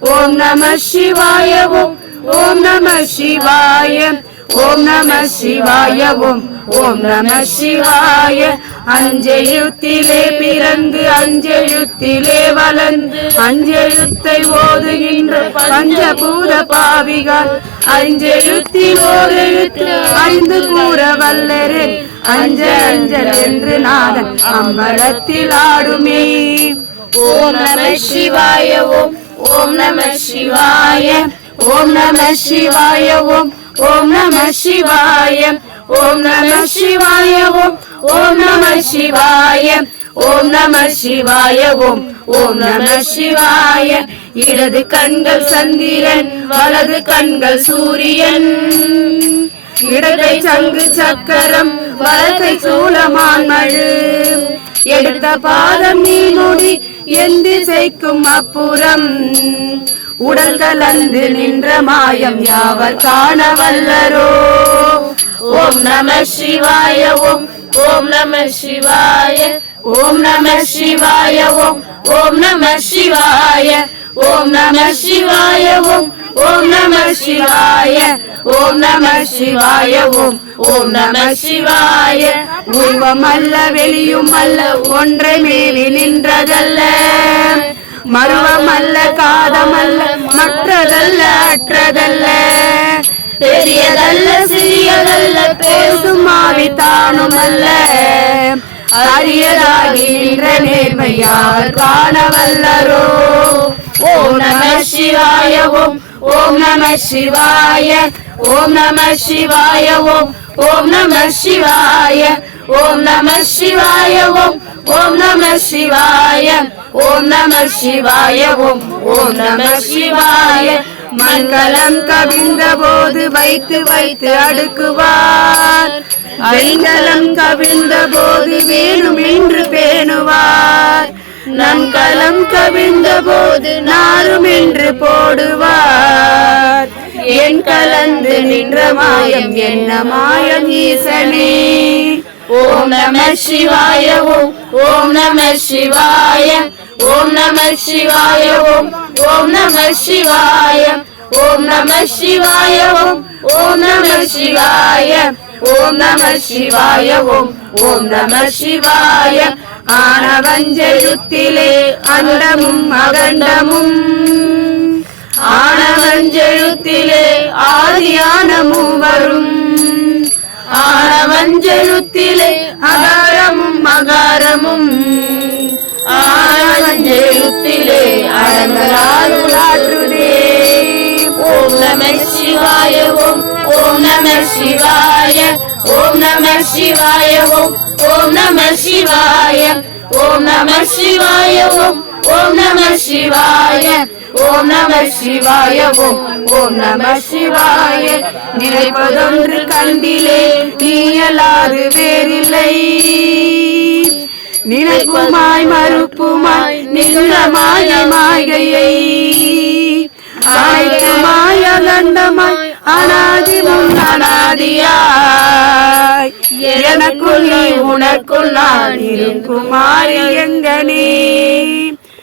ஓம் நம சிவாய ஓம். ஓம் நம சிவாய. ஓம் நம சிவாய ஓம். ஓம் நம சிவாய. அஞ்செழுத்திலே பிறந்து அஞ்செழுத்திலே வளர்ந்து அஞ்செழுத்தை ஓதுகின்ற பஞ்சபூத பாவிகள். அஞ்செழுத்தில் ஓரெழுத்து ஐந்து கூற வல்லரே. அஞ்ச அஞ்சல் என்று நாதன் அம்பலத்தில் ஆடுமே. ஓம் நம சிவாய ஓம். ஓம் நம சிவாய ஓம் நம சிவாய ஓம் ஓம் நம சிவாய ஓம் நம சிவாய ஓம் ஓம் நம சிவாய ஓம் நம சிவாய ஓம் ஓம் நம சிவாய. இடது கண்கள் சந்திரன் வலது கண்கள் சூரியன். இடதை சங்கு சக்கரம் வலதை சூலமான் மழு. எடுத்த பாதம் நீ நொடி எந்த திசைக்கும் அப்புறம். உடல் கலந்து நின்ற மாயம் யாவர் காண வல்லரோ ஓம் நம சிவாய ஓம் ஓம் நம சிவாய ஓம் நம சிவாய ஓம் ஓம் நம சிவாய. ஓம் நம சிவாய ஓம் ஓம் நம சிவாய ஓம் நம சிவாய ஓம் ஓம் நம சிவாய. உருவம் அல்ல வெளியும் அல்ல ஒன்றை மேவி நின்றதல்ல. மருவம் அல்ல காதமல்ல மற்றதல்ல அற்றதல்ல. பெரியதல்ல சிறியதல்ல பேசும் ஆவி தானும் அல்ல. அரியதாகி நின்ற நேர்மையார் காண வல்லரோ ஓம் நம சிவாய ஓம் ஓம் நம சிவாய ஓம் நம சிவாய ஓம் ஓம் நம சிவாய ஓம் நம சிவாய ஓம் ஓம் நம சிவாய ஓம் நம சிவாய ஓம் ஓம் நம சிவாய. மங்களம் கவிழ்ந்த போது வைத்து வைத்து அடுக்குவார். மங்களம் கவிழ்ந்த போது வீண் நன்கலம் கவிழ்ந்த போது நாரும் என்று போடுவார். என் கலந்து நின்ற மாயம் என்ன மாயம் ஈசனே? ஓம் நம சிவாய ஓம் ஓம் நம சிவாய ஓம் நம சிவாய ஓம் ஓம் நம சிவாய ஓம் நம சிவாய ஓம் ஓம் நம சிவாய ஓம் நம சிவாய ஓம் ஓம் நம சிவாய ആണവഞ്ചെഴുത്തിലെ അണ്ടമും അഖണ്ഡമും. ആണവഞ്ചെഴുത്തിലെ ആദിയാനമും വരും ആണവഞ്ചെഴുത്തിലെ അകാരമും അകാരമും. ആണവഞ്ചെഴുത്തിലെ അടങ്ങലാറുളാറ്റുതേ ഓം നമ ശിവായവും ഓം ஓம் நம சிவாய ஓம் நம சிவாய ஓம் ஓம் நம சிவாய ஓம் நம சிவாய ஓம் ஓம் நம சிவாய ஓம் நம சிவாய ஓம் ஓம் நம சிவாய. நினைப்பதொன்று கண்டிலே நீயலாது வேறில்லை. நினைப்புமாய் மறுப்புமாய் நிகழமாய மாயையை. அனைத்துமாய் அகண்டமாய் அனாதி எனக்குள் நீ உனக்குள் நான் இருக்குமாறு எங்க நீ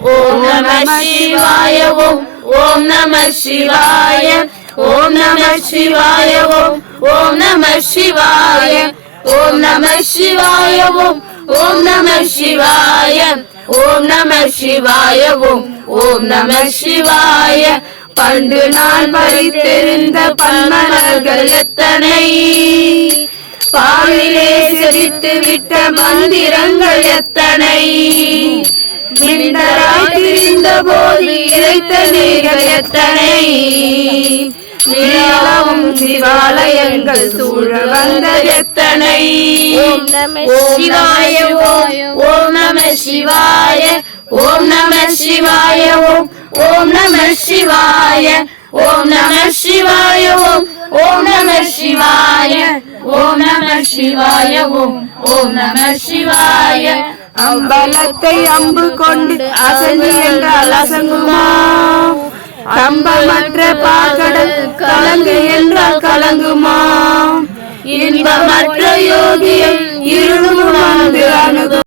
ஓம் நம சிவாய ஓம் ஓம் நம சிவாய ஓம் நம சிவாய ஓம் ஓம் நம சிவாய ஓம் நம சிவாய ஓம் ஓம் நம சிவாய ஓம் நம சிவாய ஓம் ஓம் நம சிவாய. பண்டு நான் பறித்திருந்த பன்மலர்கள் எத்தனை? பாவிலே செதித்து விட்ட மந்திரங்கள் எத்தனை? மிண்டராய் திரிந்த போது இறைத்த நீர்கள் எத்தனை? நிலவும் சிவாலயங்கள் சூழ வந்த எத்தனை? ஓம் நம ஓம் சிவாய. ஓம் ஓம் நம சிவாய. ஓம் நம சிவாய. ஓம் ஓம் நம சிவாய. ஓம் நம சிவாய. ஓம் ஓம் நம சிவாய. ஓம் நம சிவாய. ஓம் ஓம் நம சிவாய. அம்பலத்தை அம்பு கொண்டு அசங்கு என்றால் அசங்குமா? கம்பமற்ற பாக்கடல் கலங்கு என்றால் கலங்குமா? இன்பமற்ற யோகியம் இருளும் வந்து அணுகும்